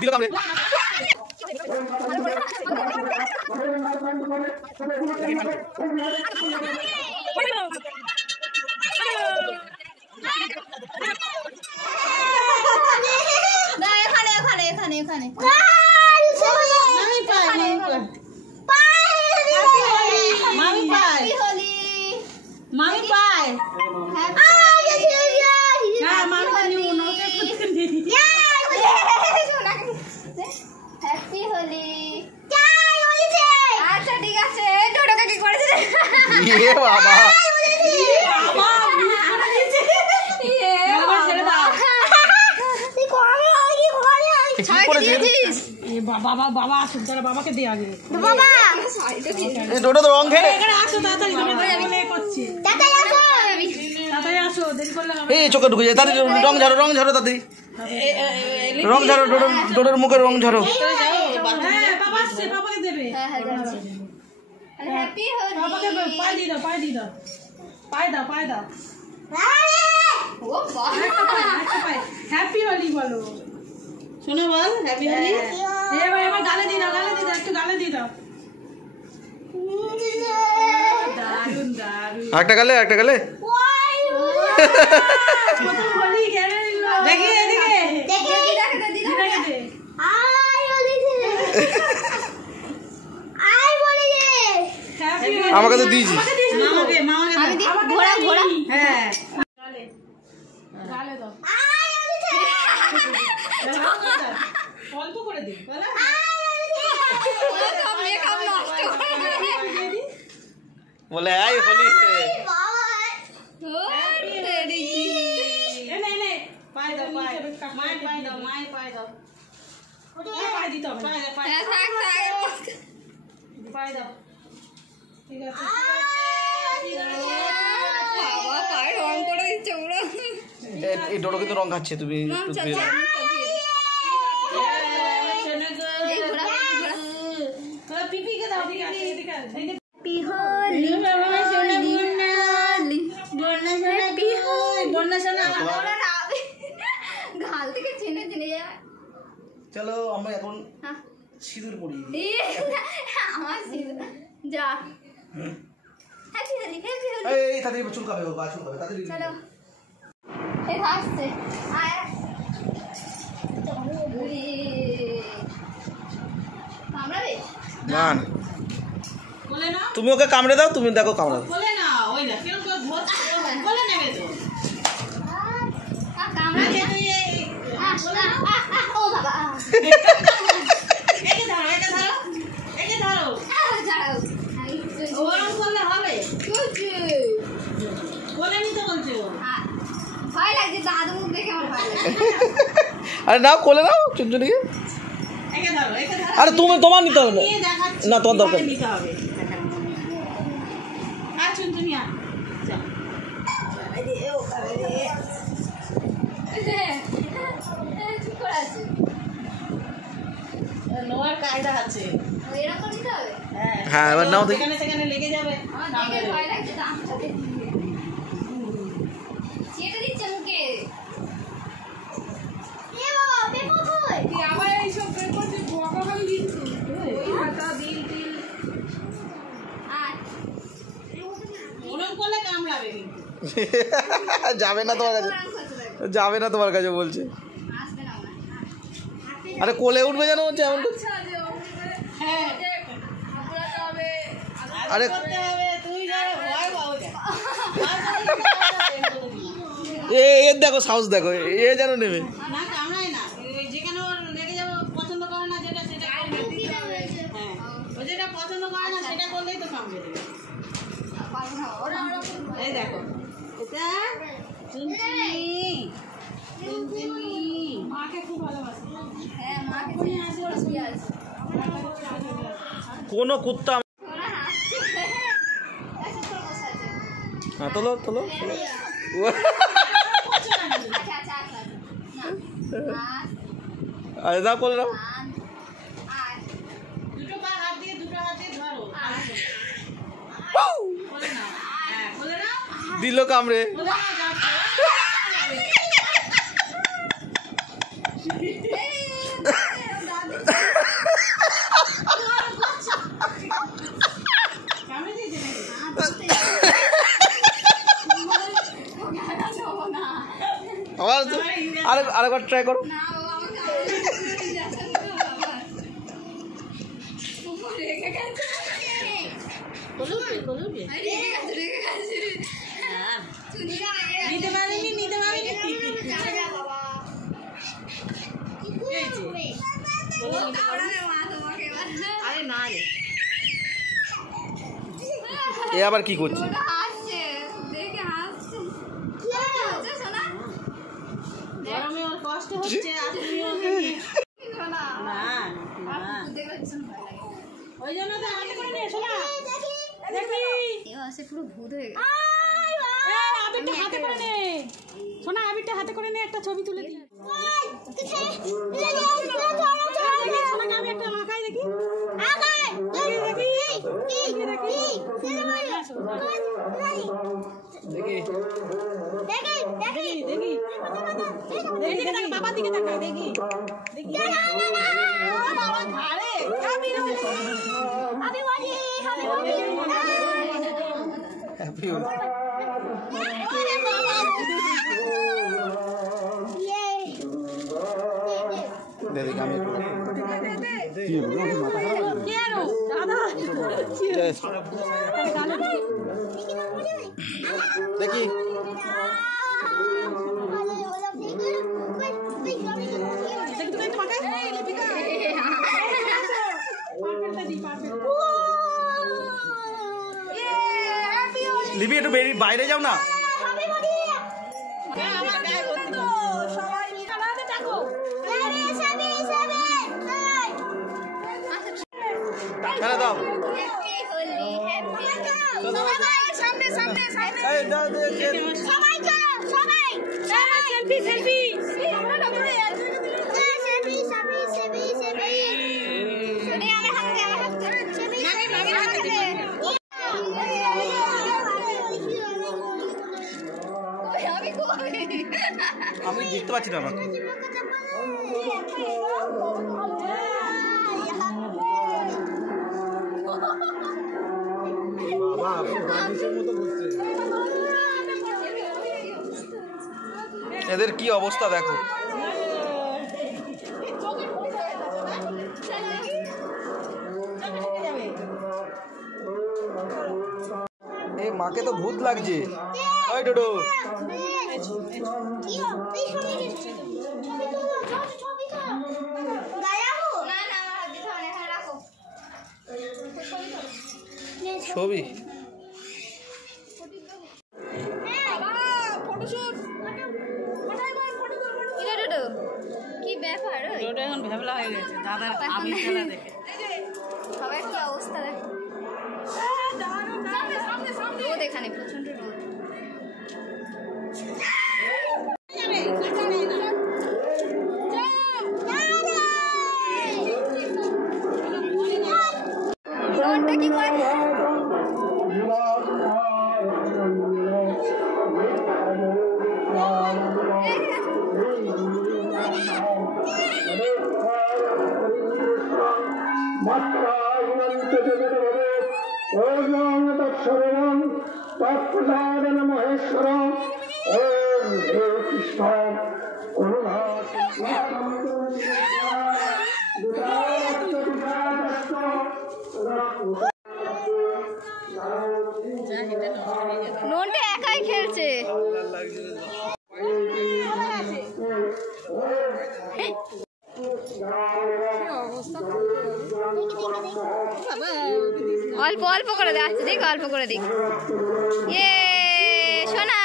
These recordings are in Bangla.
দিল কামড়ে বাবা বাবা আসুন তোরা বাবাকে দিয়ে আগে বাবা এই ডোডো তো রং খেলে এখানে আসো তাড়াতাড়ি আমি করছি তাড়াতাড়ি আসো দেরি করলে হবে এই চোখে ঢুকে যায় তাড়াতাড়ি রং ঝাড়ো তাড়াতাড়ি রং ঝাড়ো ডোডোর মুখে রং ঝাড়ো হ্যাঁ বাবা আসছে বাবাকে দেবে হ্যাপি হোলি বাবাকে পাই দি দাও পাই দাও ও বাবা হ্যাপি হোলি বলো শোনো বল হ্যাপি হোলি এ ভাই আমার গালে দি দাও একটু গালে দি দাও দারুন একটা গালে কত হোলি গেলে দেখি এদিকে দেখি আই হোলি আমাকে তো দিয়েছি মামাকে আমি দি ঘোড়া হ্যাঁ গালে দাও আই হোলি অল্প করে দিই বলা বলে আই হোলি পাই দাও পাই দাও পাই দিতে হবে পাই দাও ঠিক আছে বাবা কার রং করে দিচ্ছে পুরো এই ডোডো কিন্তু রং খাচ্ছে তুমি পিপিকে দাও গাল থেকে চিনে যাবে চলো আমরা এখন সিঁদুর পরি আমার সিঁদুর যা হ্যাপি হোলি এই তাড়াতাড়ি চুল খাবে তাড়াতাড়ি চলো এই হাসছে আয় কামড়াবে না বলে না তুমি ওকে কামড়ে দাও তুমি দেখো কামড়াও বলে না ওই না কেউ তো বলে নেবে তো কামড়াবে ও বাবা একে ধরো ছাড়াও ওরম করলে হবে বলে নিতে বলছে ও ভয় লাগছে দাদু মুখ দেখে আমার ভয় লাগে আরে নাও কোলে নাও চুনচুনিকে একে ধরো আরে তোমার নিতে হবে না তোমার দরকার নিতে হবে আর চুনচুনিয়া চুপ করে আছে নোয়ার কায়দা আছে এরকম নিতে হবে হ্যাঁ এবার নাও দেখি সেখানে লেগে যাবে আমার দেখে ভয় লাগছে দামটা দেখি চেটে দিচ্ছে মুখে এ বাবা পেপো কই তুই আবার এই সব পেপো তুই বকা খালি দিচ্ছিস ওই হাতা দিল আর ওরম করলে কামড়াবে কিন্তু যাবে না তোমার কাছে বলছে আসবে না আরে কোলে উঠবে জানো হচ্ছে এমন হ্যাঁ আরে করতে হবে তুই যাও ভয় পাও যা এর দেখো সাহস দেখো এ যেন নেবে না কামড়ায় না যেখানে ওর লেগে যাবে পছন্দ করে না যেটা সেটা হ্যাঁ ও যেটা পছন্দ করে না সেটা করলেই তো কামড়ে দেবে এই দেখো এটা চুনচুনি মাকে খুব ভালোবাসে হ্যাঁ মাকে চিনি আসবে কি আছে কোনো কুত্তা হ্যাঁ তোলো আরে দাও কোলে নাও দুটো পা হাত দিয়ে ধরো বলে নাও হ্যাঁ বলে নাও দিল কামড়ে বলে নাও আরেকবার ট্রাই করো। এ আবার কি করছে? কষ্ট হচ্ছে ওই জন্য তো হাতে করে নিয়ে শোনা দেখি পুরো ভূত হয়ে গেছে। আবিরটা হাতে করে নে শোনা, আবিরটা হাতে করে নে, একটা ছবি তুলে দিই। শোনাকে আমি একটা মাখাই দেখি বাবার দিকে তাকাই দেখি দেখি লিপি একটু বাইরে যাও না। হ্যাঁ দাও আমি দেখতে পাচ্ছি না। এদের কি অবস্থা দেখো। এই মাকে তো ভূত লাগছে। ওই ডোডো ছবি কি ব্যাপার এখন ভেবলা হয়ে গেছে দাদার আবির খেলা দেখে। সবাই কি অবস্থা দেখো, রোদ এখানে প্রচন্ড রোদ। রোদটা কি করে মহেশ্বর ওম হে কৃষ্ণ করুণা ননটা একাই খেলছে। অল্প অল্প করে যাচ্ছে, দেখ অল্প করে দেখ। ইয়ে সোনা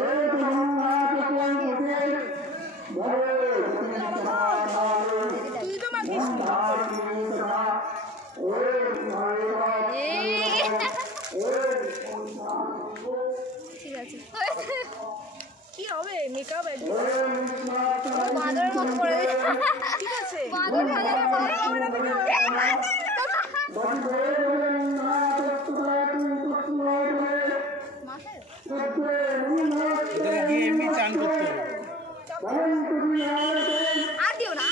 Hey, গেছে। কি হবে মেকআপ বাঁদরের মতো করে দিচ্ছে। ঠিক আছে এমনি চান করতে হবে। আর দিও না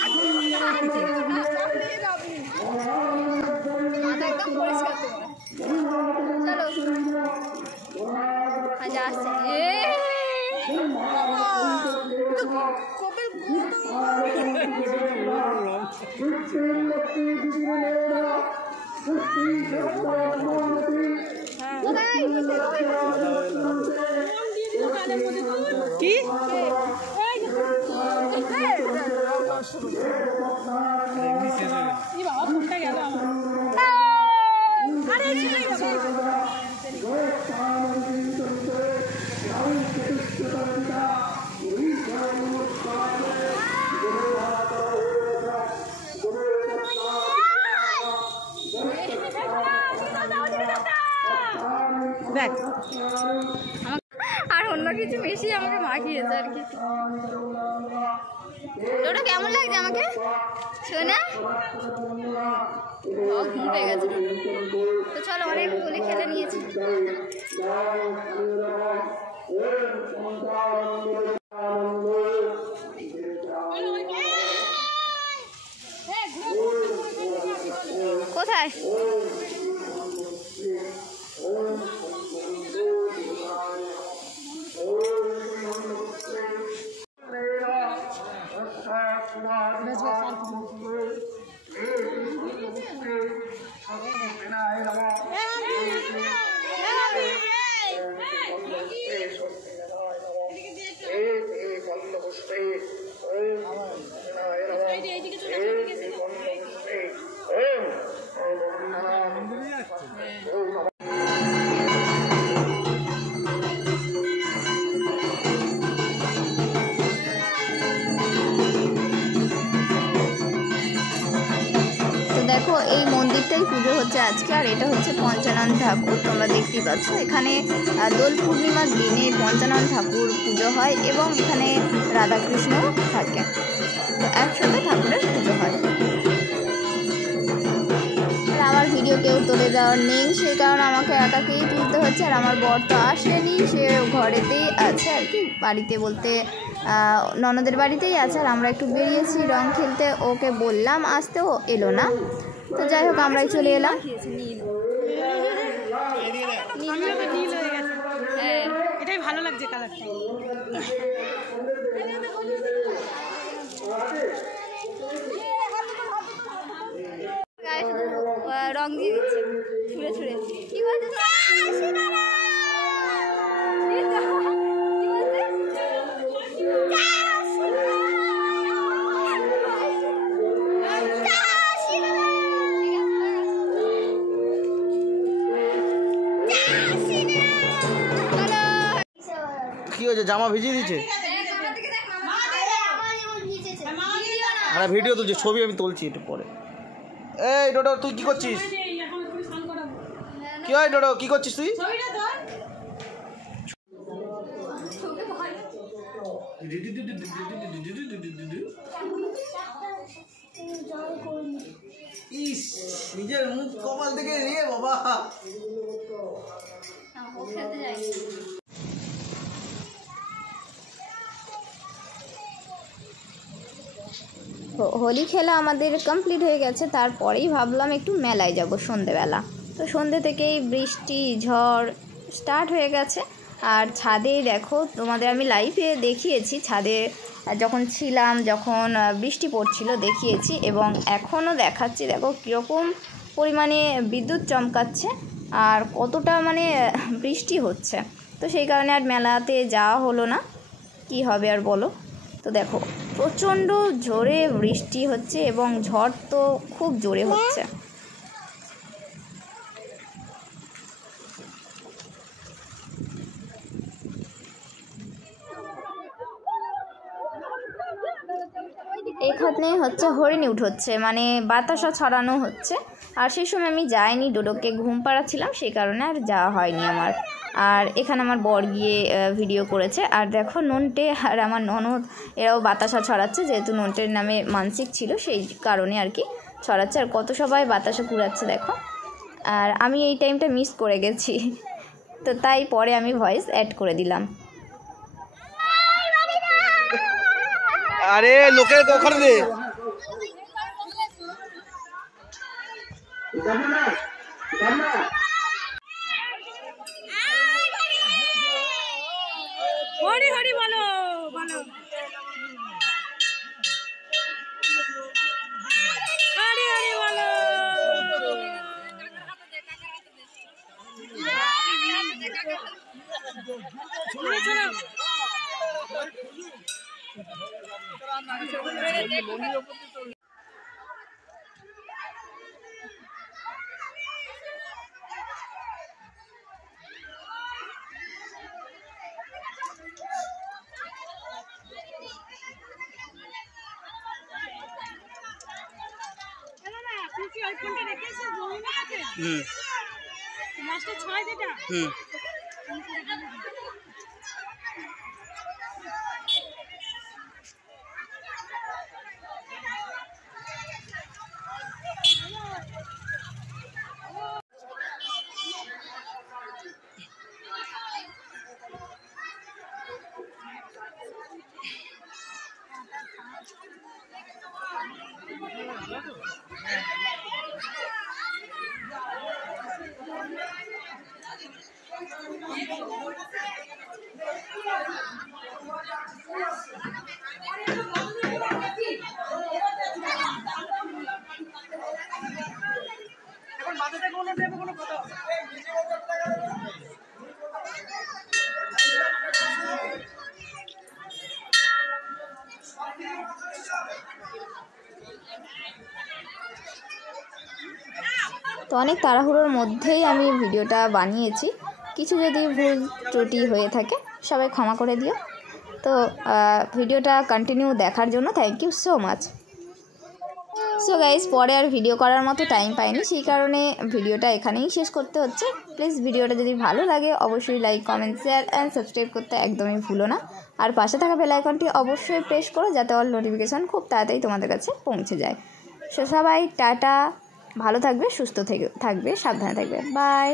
মাথা একদম পরিষ্কার তোমার। চলো আজ আসছে কি বাবা ফোনটা গেল দেখ আর অন্য কিছু মিশিয়ে আমাকে মাখিয়েছে আর কি। ওটা কেমন লাগছে আমাকে শোনা? ঘুম পেয়ে গেছে। তো চলো অনেক বলে খেলে নিয়েছি। কোথায় দেখো এই মন্দিরটাই পুজো হচ্ছে আজকে। আর এটা হচ্ছে পঞ্চানন ঠাকুর, তোমরা দেখতেই পাচ্ছ। এখানে দোল পূর্ণিমার দিনে পঞ্চানন ঠাকুর পুজো হয় এবং এখানে রাধাকৃষ্ণও থাকে, তো একসাথে ঠাকুরের পুজো হয়। আর আমার ভিডিও কেউ তুলে দেওয়ার নেই, সেই কারণে আমাকে একাকেই তুলতে হচ্ছে। আর আমার বর তো আসেনি, সে ঘরেতেই আছে আর কি, বাড়িতে বলতে ননদের বাড়িতেই আছে। আর আমরা একটু বেরিয়েছি রং খেলতে, ওকে বললাম আসতে, ও এলো না। তো যাই হোক আমরাই চলে এলাম। এটাই ভালো লাগছে কালারটা। রং দিয়ে দিচ্ছে ছুঁড়ে ছুঁড়ে। কি বলছে কি হয়েছে, জামা ভিজিয়ে দিচ্ছে? আরে ভিডিও তুলছি, ছবি আমি তুলছি একটু পরে। এই ডোডো তুই কি করছিস? কি হয় ডোডো, কি করছিস তুই? ইস, নিজের মুখ কপাল থেকে রে বাবা। হোলি খেলা আমাদের কমপ্লিট হয়ে গেছে, তারপরেই ভাবলাম একটু মেলায় যাব সন্ধেবেলা। তো সন্ধে থেকেই বৃষ্টি ঝড় স্টার্ট হয়ে গেছে। আর ছাদে দেখো, তোমাদের আমি লাইভে দেখিয়েছি ছাদে যখন ছিলাম, যখন বৃষ্টি পড়ছিল দেখিয়েছি, এবং এখনও দেখাচ্ছি। দেখো কীরকম পরিমাণে বিদ্যুৎ চমকাচ্ছে আর কতটা মানে বৃষ্টি হচ্ছে। তো সেই কারণে আর মেলাতে যাওয়া হলো না, কি হবে আর বলো। তো দেখো প্রচণ্ড জোরে বৃষ্টি হচ্ছে এবং ঝড় তো খুব জোরে হচ্ছে। এখানে হচ্ছে হরিণী উঠোচ্ছে, মানে বাতাসা ছড়ানো হচ্ছে। আর সেই সময় আমি যাইনি, ডোডোকে ঘুম পাড়াচ্ছিলাম, সেই কারণে আর যাওয়া হয়নি আমার। আর এখানে আমার বর গিয়ে ভিডিও করেছে। আর দেখো নন্টে আর আমার ননদ এরাও বাতাসা ছড়াচ্ছে, যেহেতু নন্টের নামে মানসিক ছিল সেই কারণে আর কি ছড়াচ্ছে। আর কত সবাই বাতাসা কুড়াচ্ছে দেখো। আর আমি এই টাইমটা মিস করে গেছি, তো তাই পরে আমি ভয়েস অ্যাড করে দিলাম। আরে লোকের ওখানে দে। হরি হরি বলো বলো, হরি হরি বলো। তো অনেক তাড়াহুড়োর মধ্যেই আমি ভিডিওটা বানিয়েছি, কিছু যদি ভুল ত্রুটি হয়ে থাকে সবাই ক্ষমা করে দিও। তো ভিডিওটা কন্টিনিউ দেখার জন্য thank you so much. So guys, পরে আর ভিডিও করার মতো টাইম পাইনি, সেই কারণে ভিডিওটা এখানেই শেষ করতে হচ্ছে। প্লিজ ভিডিওটা যদি ভালো লাগে অবশ্যই like, comment, share and subscribe করতে একদমই ভুলো না। আর পাশে থাকা বেল আইকনটি অবশ্যই প্রেস করো, যাতে অল নোটিফিকেশান খুব তাড়াতাড়ি তোমাদের কাছে পৌঁছে যায়। সো সবাই টাটা, ভালো থাকবে, সুস্থ থাকবে, সাবধানে থাকবে, বাই।